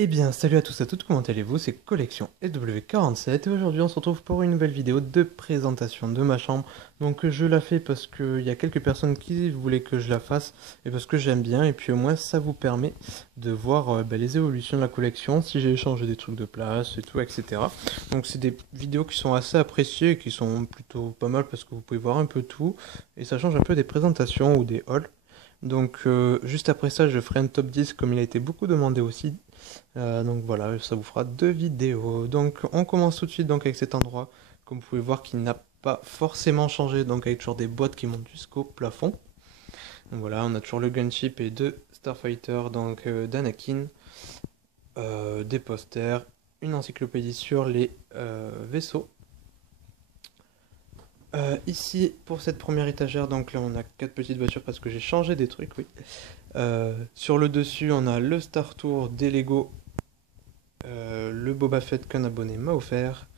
Eh bien, salut à tous et à toutes, comment allez-vous? C'est Collection SW47 et aujourd'hui on se retrouve pour une nouvelle vidéo de présentation de ma chambre. Donc je la fais parce qu'il y a quelques personnes qui voulaient que je la fasse et parce que j'aime bien et puis au moins ça vous permet de voir les évolutions de la collection, si j'ai changé des trucs de place et tout, etc. Donc c'est des vidéos qui sont assez appréciées et qui sont plutôt pas mal parce que vous pouvez voir un peu tout et ça change un peu des présentations ou des hauls. Donc juste après ça je ferai un top 10 comme il a été beaucoup demandé aussi. Donc voilà, ça vous fera deux vidéos. Donc on commence tout de suite donc avec cet endroit, comme vous pouvez voir qui n'a pas forcément changé, donc avec toujours des boîtes qui montent jusqu'au plafond. Donc voilà, on a toujours le gunship et deux Starfighter, donc d'Anakin, des posters, une encyclopédie sur les vaisseaux. Ici pour cette première étagère, donc là on a quatre petites voitures parce que j'ai changé des trucs, oui. Sur le dessus on a le Star Tour des Lego, le Boba Fett qu'un abonné m'a offert,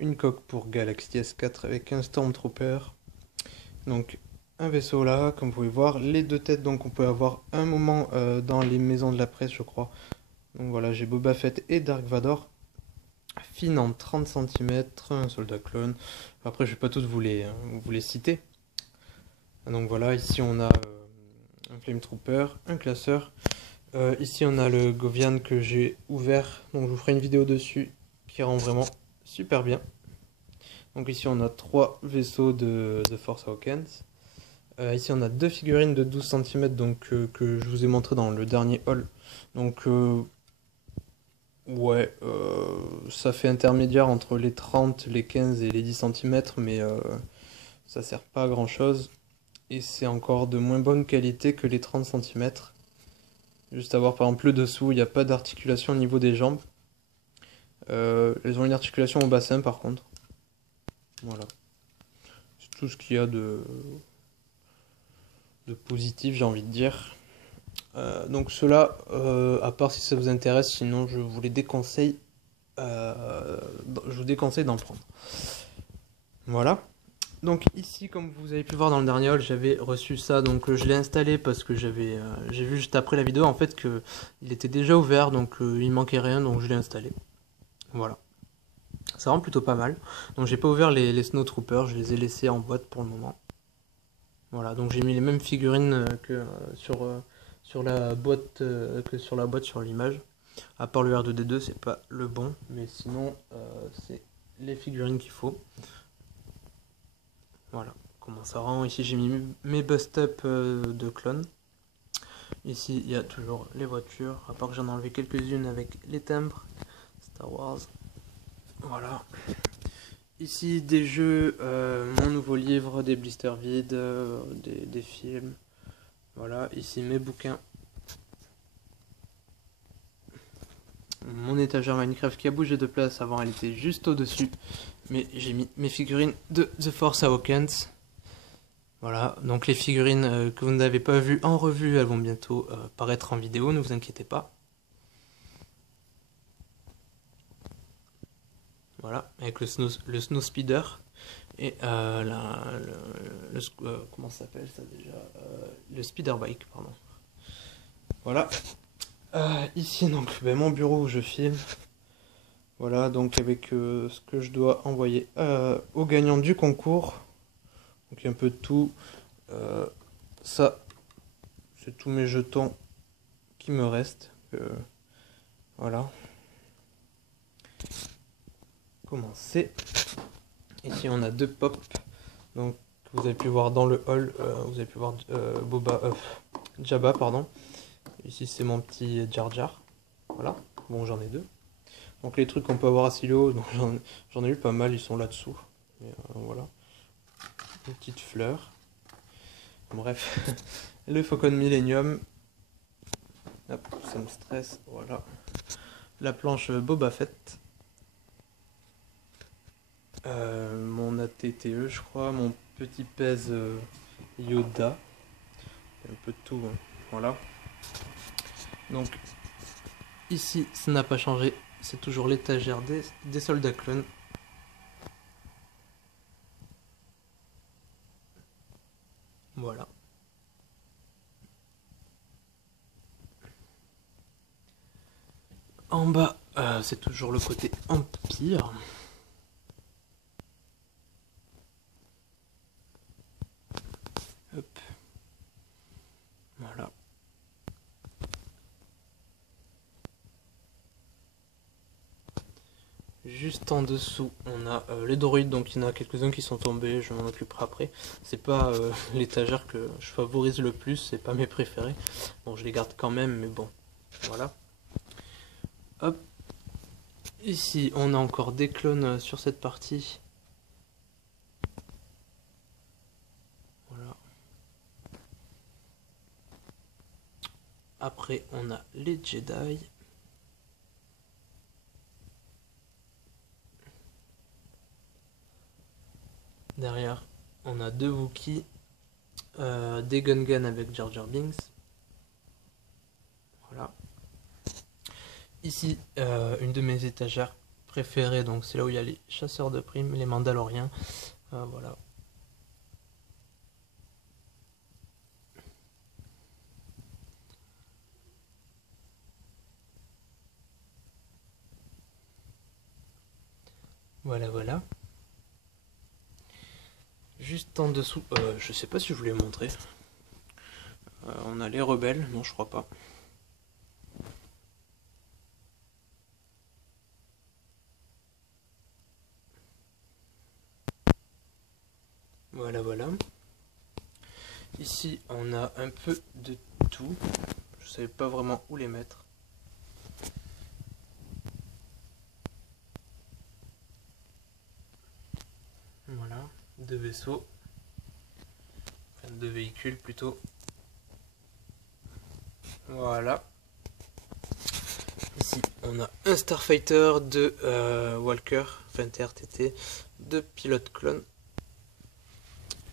une coque pour Galaxy S4 avec un Stormtrooper, donc un vaisseau là, comme vous pouvez voir, les deux têtes, donc on peut avoir un moment dans les maisons de la presse, je crois. Donc voilà, j'ai Boba Fett et Dark Vador, Finn en 30 cm, un soldat clone. Après, je vais pas tous vous les citer. Donc voilà, ici on a un Flame Trooper, un classeur. Ici on a le Govian que j'ai ouvert, donc je vous ferai une vidéo dessus qui rend vraiment super bien. Donc ici on a trois vaisseaux de The Force Awakens. Ici on a deux figurines de 12 cm donc, que je vous ai montré dans le dernier haul. Donc ouais, ça fait intermédiaire entre les 30, les 15 et les 10 cm, mais ça sert pas à grand chose. Et c'est encore de moins bonne qualité que les 30 cm. Juste à voir par exemple le dessous, il n'y a pas d'articulation au niveau des jambes. Elles ont une articulation au bassin par contre. Voilà. C'est tout ce qu'il y a de positif, j'ai envie de dire. Donc cela, à part si ça vous intéresse, sinon je vous les déconseille. Je vous déconseille d'en prendre. Voilà. Donc ici, comme vous avez pu voir dans le dernier haul, j'avais reçu ça, donc je l'ai installé parce que j'ai vu juste après la vidéo en fait que il était déjà ouvert, donc il manquait rien, donc je l'ai installé. Voilà. Ça rend plutôt pas mal. Donc j'ai pas ouvert les Snowtroopers, je les ai laissés en boîte pour le moment. Voilà, donc j'ai mis les mêmes figurines sur la boîte que sur la boîte sur l'image. À part le R2D2, c'est pas le bon, mais sinon c'est les figurines qu'il faut. Voilà, comment ça rend. Ici j'ai mis mes bust-up de clones. Ici il y a toujours les voitures, à part que j'en ai enlevé quelques-unes avec les timbres. Star Wars. Voilà. Ici des jeux, mon nouveau livre, des blisters vides, des films. Voilà, ici mes bouquins. Mon étagère Minecraft qui a bougé de place, avant elle était juste au-dessus. Mais j'ai mis mes figurines de The Force Awakens. Voilà, donc les figurines que vous n'avez pas vues en revue, elles vont bientôt paraître en vidéo, ne vous inquiétez pas. Voilà, avec le snow Speeder et comment ça s'appelle ça déjà, le Speeder Bike, pardon. Voilà. Ici donc mon bureau où je filme. Voilà, donc avec ce que je dois envoyer aux gagnants du concours. Donc il y a un peu de tout. Ça, c'est tous mes jetons qui me restent. Voilà. Commencer. Ici on a deux pop. Donc vous avez pu voir dans le hall. Vous avez pu voir Jabba, pardon. Ici c'est mon petit Jar Jar. Voilà. Bon, j'en ai deux. Donc les trucs qu'on peut avoir à Silo, j'en ai eu pas mal, ils sont là-dessous. Voilà. Une petite fleur. Bref. Le Faucon Millennium. Hop, ça me stresse. Voilà. La planche Boba Fett. Mon ATTE, je crois. Mon petit pèse Yoda. Un peu de tout. Hein. Voilà. Donc, ici, ça n'a pas changé. C'est toujours l'étagère des soldats clones. Voilà. En bas, c'est toujours le côté Empire. Hop. Voilà. Juste en dessous, on a les droïdes, donc il y en a quelques-uns qui sont tombés, je m'en occuperai après. C'est pas l'étagère que je favorise le plus, c'est pas mes préférés. Bon, je les garde quand même, mais bon, voilà. Hop. Ici, on a encore des clones sur cette partie. Voilà. Après, on a les Jedi. Derrière, on a deux Wookiees, des Gungan avec Jar Jar Binks. Voilà. Ici, une de mes étagères préférées, donc c'est là où il y a les chasseurs de primes, les Mandaloriens. Voilà. Voilà, voilà. Juste en dessous, je sais pas si je vous l'ai montré. On a les rebelles, non je crois pas. Voilà, voilà. Ici, on a un peu de tout. Je savais pas vraiment où les mettre. Voilà, deux vaisseaux. Enfin, deux véhicules plutôt. Voilà. Ici, on a un Starfighter, deux Walker, enfin TRTT, deux pilotes clones.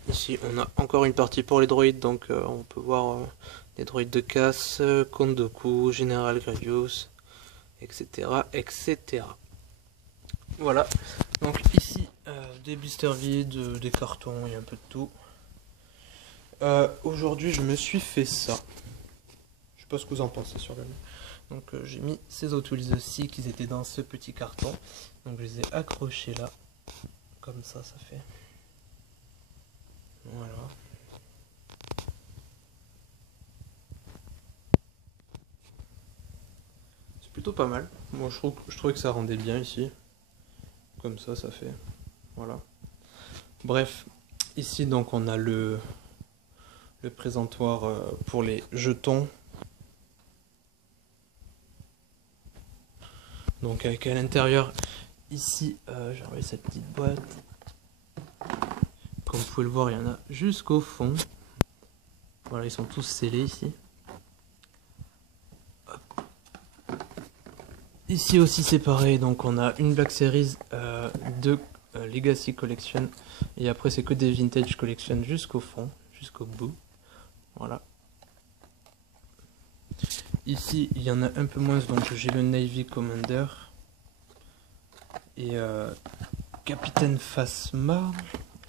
Ici, on a encore une partie pour les droïdes, donc on peut voir les droïdes de casse, Count Dooku, Général Grievous, etc., etc. Voilà. Donc ici, des blisters vides, des cartons, il y a un peu de tout. Aujourd'hui, je me suis fait ça. Je sais pas ce que vous en pensez sur le. Donc j'ai mis ces Hot Wheels aussi qui étaient dans ce petit carton. Donc je les ai accrochés là. Comme ça fait. Voilà. C'est plutôt pas mal. Moi je trouvais que ça rendait bien ici. Comme ça fait. Voilà. Bref. Ici donc on a le présentoir pour les jetons. Donc avec à l'intérieur, ici, j'ai enlevé cette petite boîte. Comme vous pouvez le voir, il y en a jusqu'au fond. Voilà, ils sont tous scellés ici. Hop. Ici aussi c'est pareil, donc on a une Black Series de Legacy Collection. Et après c'est que des Vintage Collection jusqu'au fond, jusqu'au bout. Voilà. Ici il y en a un peu moins, donc j'ai le Navy Commander. Et Capitaine Phasma,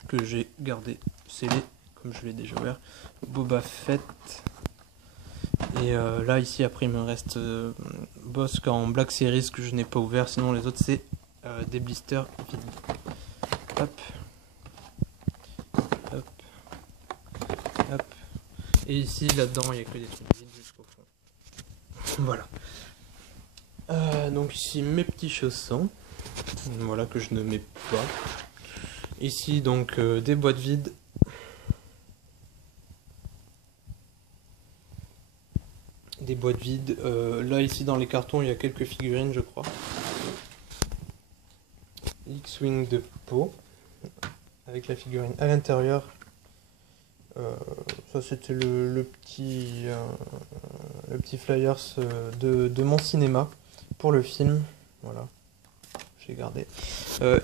que j'ai gardé scellé, comme je l'ai déjà ouvert. Boba Fett. Et là, ici, après, il me reste Bossk en Black Series que je n'ai pas ouvert. Sinon, les autres, c'est des blisters vides. Hop. Hop. Hop. Et ici, là-dedans, il n'y a que des trucs vides jusqu'au fond. Voilà. Donc ici, mes petits chaussons. Voilà, que je ne mets pas. Ici, donc, des boîtes vides. Des boîtes vides. Là, ici, dans les cartons, il y a quelques figurines, je crois. X-Wing de peau. Avec la figurine à l'intérieur. Ça, c'était le petit flyers de mon cinéma pour le film. Voilà. J'ai gardé.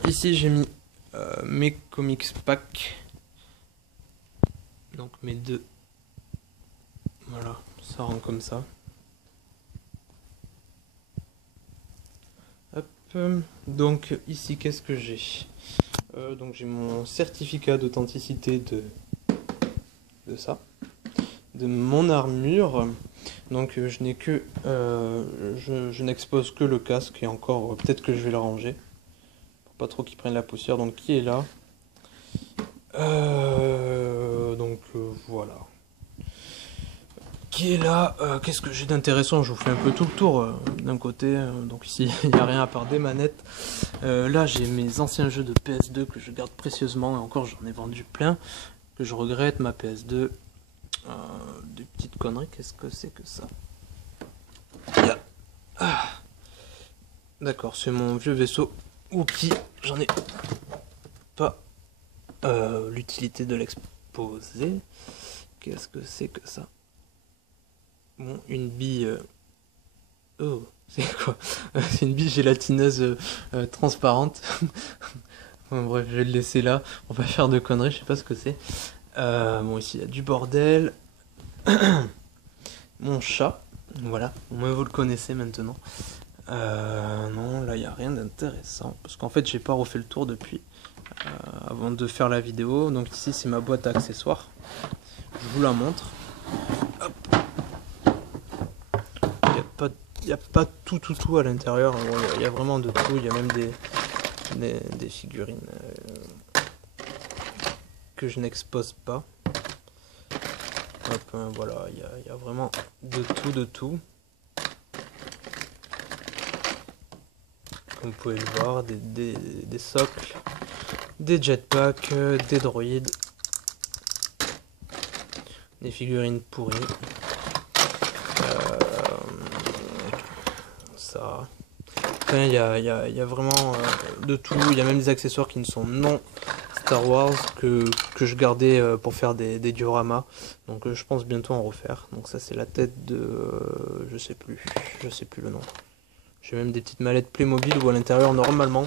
Ici, j'ai mis mes comics pack. Donc, mes deux. Voilà. Ça rend comme ça. Hop. Donc ici qu'est-ce que j'ai donc j'ai mon certificat d'authenticité de ça, de mon armure. Donc je n'ai que je n'expose que le casque et encore peut-être que je vais le ranger pour pas trop qu'il prenne la poussière. Donc qui est là? Voilà. Qui est là? Qu'est-ce que j'ai d'intéressant? Je vous fais un peu tout le tour d'un côté. Donc ici il n'y a rien à part des manettes. Là j'ai mes anciens jeux de PS2 que je garde précieusement et encore j'en ai vendu plein. Que je regrette ma PS2. Des petites conneries, qu'est-ce que c'est que ça? Ah. D'accord, c'est mon vieux vaisseau Wookie, j'en ai pas l'utilité de l'exposer. Qu'est-ce que c'est que ça? Bon, une bille... Oh, c'est quoi? C'est une bille gélatineuse transparente. Bon, bref, je vais le laisser là, on va faire de conneries, je sais pas ce que c'est. Bon, ici il y a du bordel. Mon chat, voilà, au moins vous le connaissez maintenant. Non, là il n'y a rien d'intéressant. Parce qu'en fait, j'ai pas refait le tour depuis avant de faire la vidéo. Donc ici, c'est ma boîte à accessoires. Je vous la montre. Hop. Il n'y a pas tout à l'intérieur. Bon, il y a vraiment de tout. Il y a même des figurines que je n'expose pas. Hop, voilà, il y a vraiment de tout. Comme vous pouvez le voir, des socles, des jetpacks, des droïdes, des figurines pourries. Ça. Enfin, il y a vraiment de tout. Il y a même des accessoires qui ne sont non Star Wars que je gardais pour faire des dioramas. Donc je pense bientôt en refaire. Donc ça c'est la tête de... je sais plus le nom. J'ai même des petites mallettes Playmobil où à l'intérieur normalement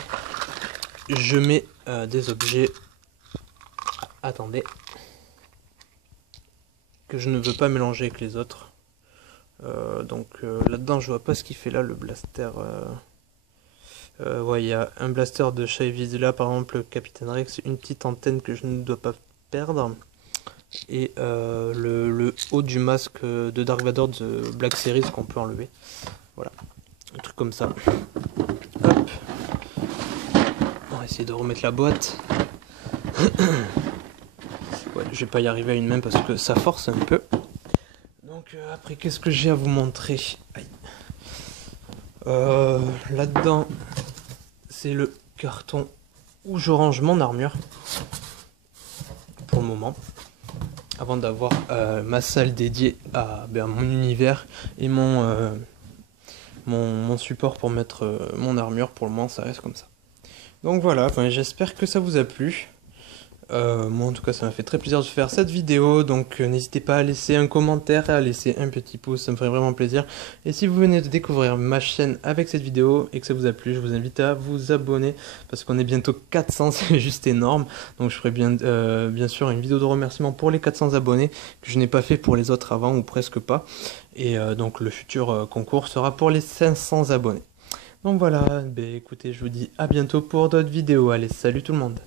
je mets des objets. Attendez. Que je ne veux pas mélanger avec les autres. Là-dedans je vois pas ce qu'il fait là le blaster. Ouais, il y a un blaster de Shae Vizsla, par exemple, le Capitaine Rex, une petite antenne que je ne dois pas perdre, et le haut du masque de Dark Vador de Black Series qu'on peut enlever. Voilà, un truc comme ça. Hop. On va essayer de remettre la boîte. Ouais, je vais pas y arriver à une main parce que ça force un peu. Donc après, qu'est-ce que j'ai à vous montrer? Aïe. Là-dedans, c'est le carton où je range mon armure pour le moment, avant d'avoir ma salle dédiée à mon univers et mon support pour mettre mon armure. Pour le moment, ça reste comme ça. Donc voilà, j'espère que ça vous a plu. Moi en tout cas ça m'a fait très plaisir de faire cette vidéo, donc n'hésitez pas à laisser un commentaire et à laisser un petit pouce, ça me ferait vraiment plaisir. Et si vous venez de découvrir ma chaîne avec cette vidéo et que ça vous a plu, je vous invite à vous abonner parce qu'on est bientôt 400, c'est juste énorme. Donc je ferai bien sûr une vidéo de remerciement pour les 400 abonnés que je n'ai pas fait pour les autres avant ou presque pas. Et donc le futur concours sera pour les 500 abonnés. Donc voilà, écoutez, je vous dis à bientôt pour d'autres vidéos. Allez, salut tout le monde!